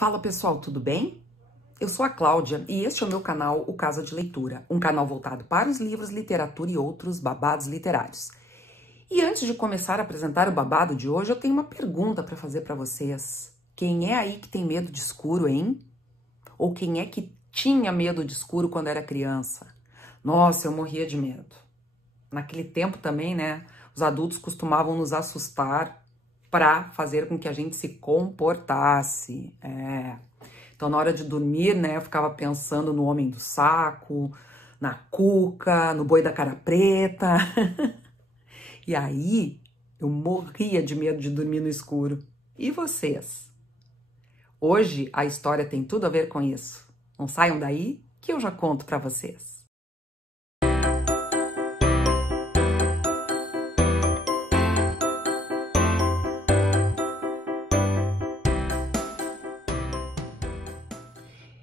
Fala pessoal, tudo bem? Eu sou a Cláudia e este é o meu canal, o Casa de Leitura, um canal voltado para os livros, literatura e outros babados literários. E antes de começar a apresentar o babado de hoje, eu tenho uma pergunta para fazer para vocês. Quem é aí que tem medo de escuro, hein? Ou quem é que tinha medo de escuro quando era criança? Nossa, eu morria de medo. Naquele tempo também, né, os adultos costumavam nos assustar para fazer com que a gente se comportasse. Então, na hora de dormir, né, eu ficava pensando no homem do saco, na Cuca, no boi da cara preta. E aí, eu morria de medo de dormir no escuro. E vocês? Hoje, a história tem tudo a ver com isso. Não saiam daí, que eu já conto para vocês.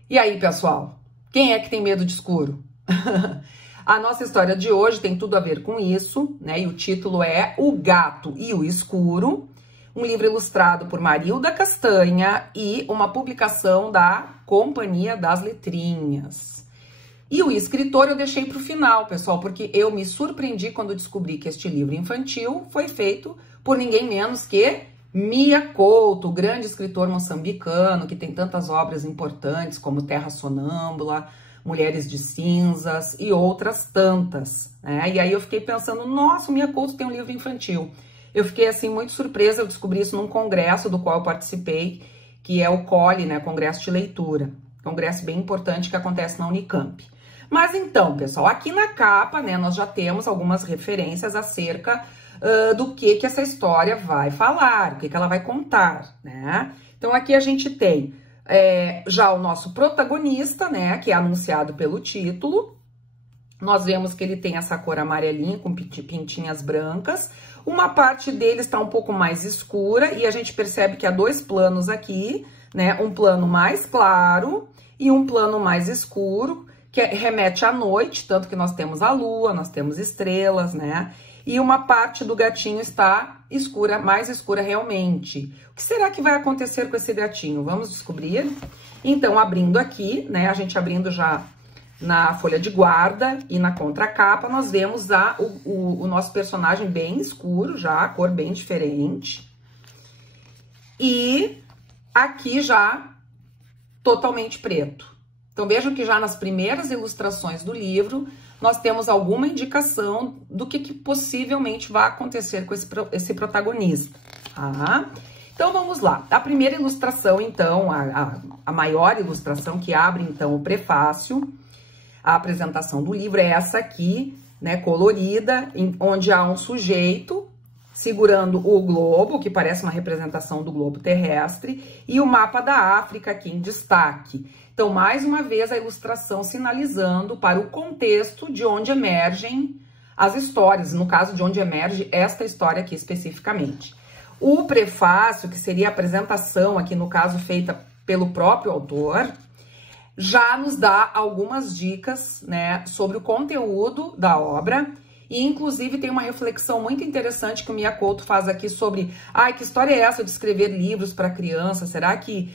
E aí, pessoal? Quem é que tem medo de escuro? A nossa história de hoje tem tudo a ver com isso, né? E o título é O Gato e o Escuro, um livro ilustrado por Marilda Castanha e uma publicação da Companhia das Letrinhas. E o escritor eu deixei para o final, pessoal, porque eu me surpreendi quando descobri que este livro infantil foi feito por ninguém menos que Mia Couto, o grande escritor moçambicano, que tem tantas obras importantes como Terra Sonâmbula, Mulheres de Cinzas e outras tantas, né? E aí eu fiquei pensando, nossa, o Mia Couto tem um livro infantil. Eu fiquei assim muito surpresa, eu descobri isso num congresso do qual eu participei, que é o COLE, né, Congresso de Leitura, congresso bem importante que acontece na Unicamp. Mas então, pessoal, aqui na capa, né, nós já temos algumas referências acerca do que essa história vai falar, o que ela vai contar, né? Então aqui a gente tem já o nosso protagonista, né, que é anunciado pelo título. Nós vemos que ele tem essa cor amarelinha com pintinhas brancas. Uma parte dele está um pouco mais escura e a gente percebe que há dois planos aqui, né? Um plano mais claro e um plano mais escuro, que remete à noite, tanto que nós temos a lua, nós temos estrelas, né? E uma parte do gatinho está escura, mais escura realmente. O que será que vai acontecer com esse gatinho? Vamos descobrir? Então, abrindo aqui, né? A gente abrindo já na folha de guarda e na contracapa, nós vemos o nosso personagem bem escuro já, a cor bem diferente. E aqui já totalmente preto. Então, vejam que já nas primeiras ilustrações do livro, nós temos alguma indicação do que possivelmente vai acontecer com esse protagonista, tá? Então, vamos lá. A primeira ilustração, então, a maior ilustração que abre, então, o prefácio, a apresentação do livro é essa aqui, né, colorida, onde há um sujeito segurando o globo, que parece uma representação do globo terrestre, e o mapa da África aqui em destaque. Então, mais uma vez, a ilustração sinalizando para o contexto de onde emergem as histórias, no caso de onde emerge esta história aqui especificamente. O prefácio, que seria a apresentação aqui, no caso, feita pelo próprio autor, já nos dá algumas dicas, né, sobre o conteúdo da obra. E, inclusive, tem uma reflexão muito interessante que o Mia Couto faz aqui sobre que história é essa de escrever livros para criança? Será que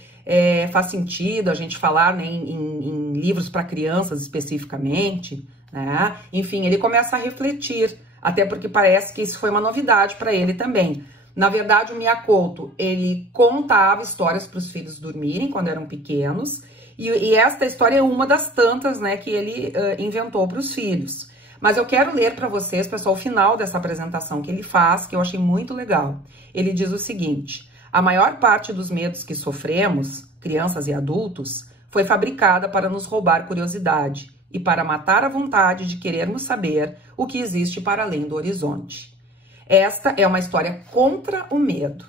faz sentido a gente falar, né, em livros para crianças especificamente? Né? Enfim, ele começa a refletir, até porque parece que isso foi uma novidade para ele também. Na verdade, o Mia Couto, ele contava histórias para os filhos dormirem quando eram pequenos, e esta história é uma das tantas, né, que ele inventou para os filhos. Mas eu quero ler para vocês, pessoal, o final dessa apresentação que ele faz, que eu achei muito legal. Ele diz o seguinte: a maior parte dos medos que sofremos, crianças e adultos, foi fabricada para nos roubar curiosidade e para matar a vontade de querermos saber o que existe para além do horizonte. Esta é uma história contra o medo.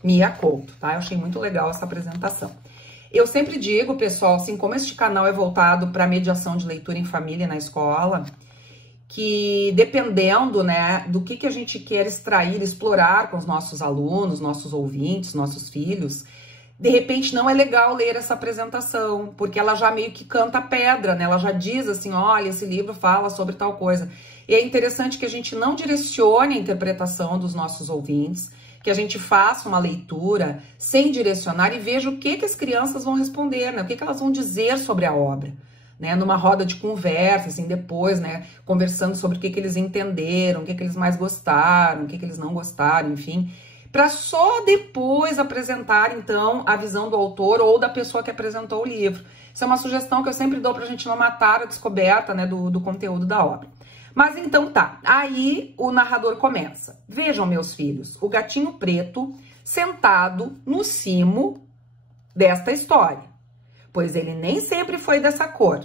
Mia Couto, tá? Eu achei muito legal essa apresentação. Eu sempre digo, pessoal, assim como este canal é voltado para mediação de leitura em família e na escola, que dependendo, né, do que a gente quer extrair, explorar com os nossos alunos, nossos ouvintes, nossos filhos, de repente não é legal ler essa apresentação, porque ela já meio que canta pedra, né? Ela já diz assim, olha, esse livro fala sobre tal coisa. E é interessante que a gente não direcione a interpretação dos nossos ouvintes, que a gente faça uma leitura sem direcionar e veja o que as crianças vão responder, né? O que elas vão dizer sobre a obra, né? Numa roda de conversa, assim, depois, né? Conversando sobre o que eles entenderam, o que eles mais gostaram, o que eles não gostaram, enfim, para só depois apresentar, então, a visão do autor ou da pessoa que apresentou o livro. Isso é uma sugestão que eu sempre dou para a gente não matar a descoberta, né, do conteúdo da obra. Mas então tá, aí o narrador começa. Vejam, meus filhos, o gatinho preto sentado no cimo desta história, pois ele nem sempre foi dessa cor.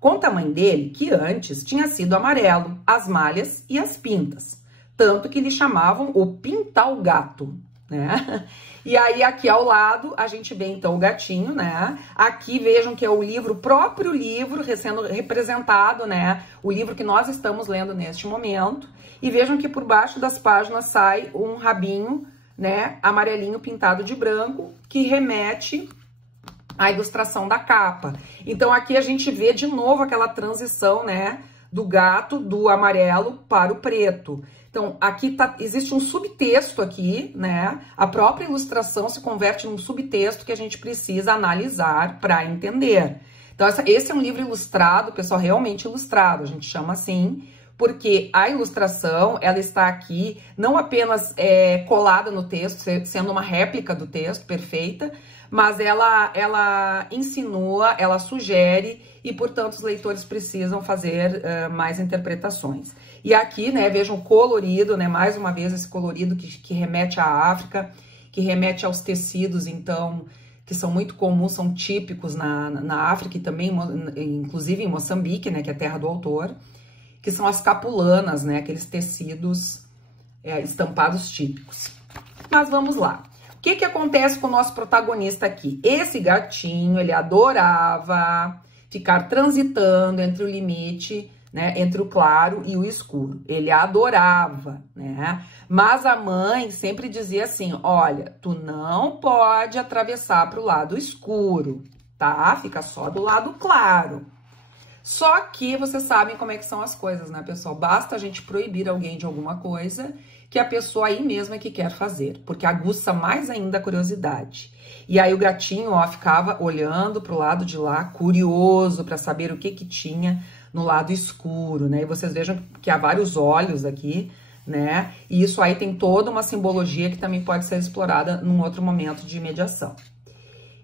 Conta a mãe dele que antes tinha sido amarelo, as malhas e as pintas, tanto que lhe chamavam o Pintal-Gato, né? E aí aqui ao lado a gente vê então o gatinho, né? Aqui vejam que é o livro, o próprio livro sendo representado, né? O livro que nós estamos lendo neste momento. E vejam que por baixo das páginas sai um rabinho, né? Amarelinho pintado de branco, que remete à ilustração da capa. Então aqui a gente vê de novo aquela transição, né? Do gato, do amarelo para o preto. Então, aqui existe um subtexto aqui, né? A própria ilustração se converte num subtexto que a gente precisa analisar para entender. Então, esse é um livro ilustrado, pessoal, realmente ilustrado, a gente chama assim, porque a ilustração, ela está aqui não apenas colada no texto, sendo uma réplica do texto perfeita, mas ela insinua, ela sugere e, portanto, os leitores precisam fazer mais interpretações. E aqui, né, vejam o colorido, né, mais uma vez esse colorido que remete à África, que remete aos tecidos, então, que são muito comuns, são típicos na África e também, inclusive em Moçambique, né, que é a terra do autor, que são as capulanas, né, aqueles tecidos estampados típicos. Mas vamos lá. O que acontece com o nosso protagonista aqui? Esse gatinho, ele adorava ficar transitando entre o limite, né, entre o claro e o escuro. Ele adorava, né? Mas a mãe sempre dizia assim, olha, tu não pode atravessar para o lado escuro, tá? Fica só do lado claro. Só que vocês sabem como é que são as coisas, né, pessoal? Basta a gente proibir alguém de alguma coisa que a pessoa aí mesmo é que quer fazer, porque aguça mais ainda a curiosidade. E aí o gatinho, ó, ficava olhando pro lado de lá, curioso para saber o que tinha no lado escuro, né? E vocês vejam que há vários olhos aqui, né? E isso aí tem toda uma simbologia que também pode ser explorada num outro momento de mediação.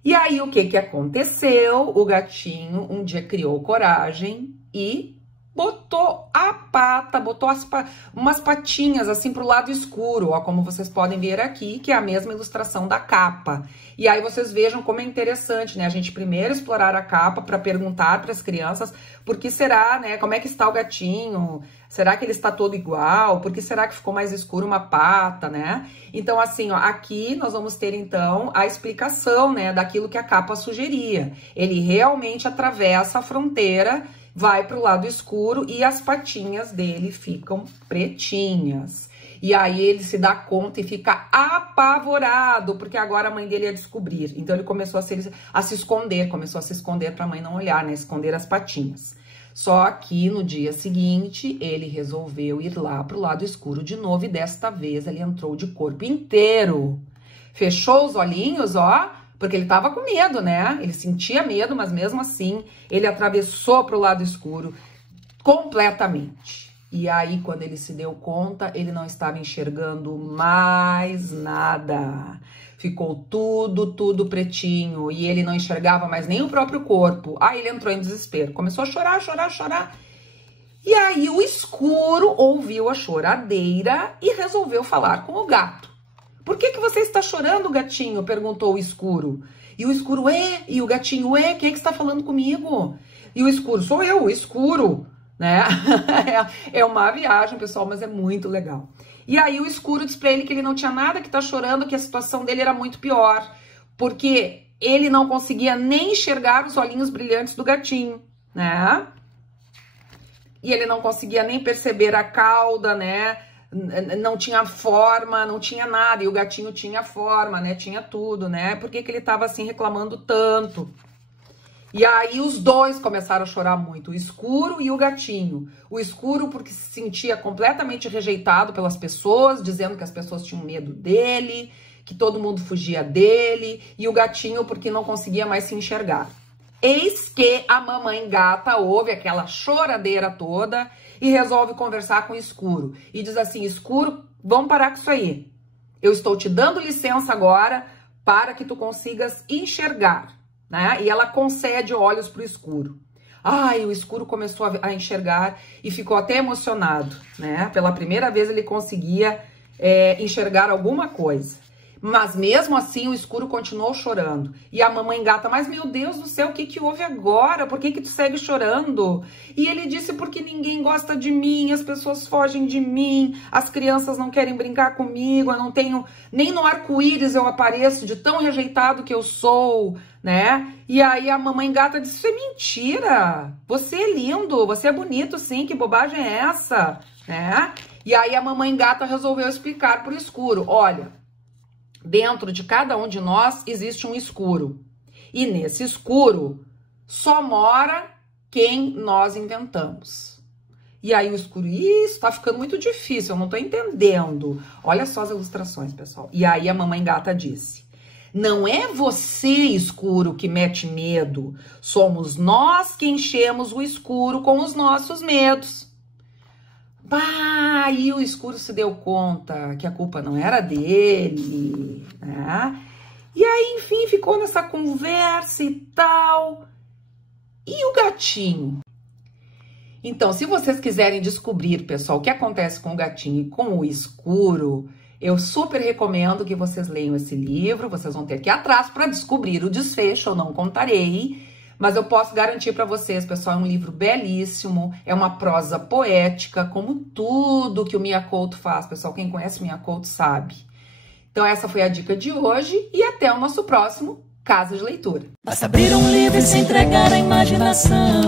E aí o que aconteceu? O gatinho um dia criou coragem e botou a pata, botou umas patinhas assim pro lado escuro, ó, como vocês podem ver aqui, que é a mesma ilustração da capa. E aí vocês vejam como é interessante, né? A gente primeiro explorar a capa para perguntar para as crianças por que será, né? Como é que está o gatinho? Será que ele está todo igual? Por que será que ficou mais escuro uma pata, né? Então, assim, ó, aqui nós vamos ter, então, a explicação, né, daquilo que a capa sugeria. Ele realmente atravessa a fronteira, vai para o lado escuro e as patinhas dele ficam pretinhas. E aí ele se dá conta e fica apavorado, porque agora a mãe dele ia descobrir. Então ele começou a se esconder, começou a se esconder para a mãe não olhar, né? Esconder as patinhas. Só que no dia seguinte ele resolveu ir lá para o lado escuro de novo e desta vez ele entrou de corpo inteiro. Fechou os olhinhos, ó, porque ele tava com medo, né? Ele sentia medo, mas mesmo assim ele atravessou para o lado escuro completamente. E aí, quando ele se deu conta, ele não estava enxergando mais nada. Ficou tudo pretinho e ele não enxergava mais nem o próprio corpo. Aí ele entrou em desespero, começou a chorar, chorar, chorar. E aí o escuro ouviu a choradeira e resolveu falar com o gato. Por que você está chorando, gatinho? Perguntou o escuro. E o escuro, e o gatinho, quem é que está falando comigo? E o escuro, sou eu, o escuro, né? É uma viagem, pessoal, mas é muito legal. E aí o escuro diz pra ele que ele não tinha nada que tá chorando, que a situação dele era muito pior, porque ele não conseguia nem enxergar os olhinhos brilhantes do gatinho, né? E ele não conseguia nem perceber a cauda, né? Não tinha forma, não tinha nada, e o gatinho tinha forma, né? Tinha tudo, né? Por que ele tava assim reclamando tanto? E aí os dois começaram a chorar muito, o escuro e o gatinho. O escuro porque se sentia completamente rejeitado pelas pessoas, dizendo que as pessoas tinham medo dele, que todo mundo fugia dele. E o gatinho porque não conseguia mais se enxergar. Eis que a mamãe gata ouve aquela choradeira toda e resolve conversar com o escuro. E diz assim, escuro, vamos parar com isso aí. Eu estou te dando licença agora para que tu consigas enxergar. Né? E ela concede olhos para o escuro. Ai, o escuro começou a enxergar e ficou até emocionado, né? Pela primeira vez ele conseguia enxergar alguma coisa. Mas mesmo assim o escuro continuou chorando. E a mamãe gata, mas meu Deus do céu, o que que houve agora? Por que que tu segue chorando? E ele disse, porque ninguém gosta de mim, as pessoas fogem de mim, as crianças não querem brincar comigo, eu não tenho, nem no arco-íris eu apareço de tão rejeitado que eu sou, né? E aí a mamãe gata disse, isso é mentira, você é lindo, você é bonito sim, que bobagem é essa, né? E aí a mamãe gata resolveu explicar pro escuro, olha, dentro de cada um de nós existe um escuro. E nesse escuro só mora quem nós inventamos. E aí o escuro, isso tá ficando muito difícil, eu não tô entendendo. Olha só as ilustrações, pessoal. E aí a mamãe gata disse, não é você, escuro, que mete medo. Somos nós que enchemos o escuro com os nossos medos. Bah, e o escuro se deu conta que a culpa não era dele, né? E aí, enfim, ficou nessa conversa e tal. E o gatinho? Então, se vocês quiserem descobrir, pessoal, o que acontece com o gatinho e com o escuro, eu super recomendo que vocês leiam esse livro. Vocês vão ter que ir atrás para descobrir o desfecho, eu não contarei. Mas eu posso garantir para vocês, pessoal, é um livro belíssimo, é uma prosa poética, como tudo que o Mia Couto faz, pessoal. Quem conhece Mia Couto sabe. Então essa foi a dica de hoje e até o nosso próximo Casa de Leitura. Basta abrir um livro e se entregar à imaginação.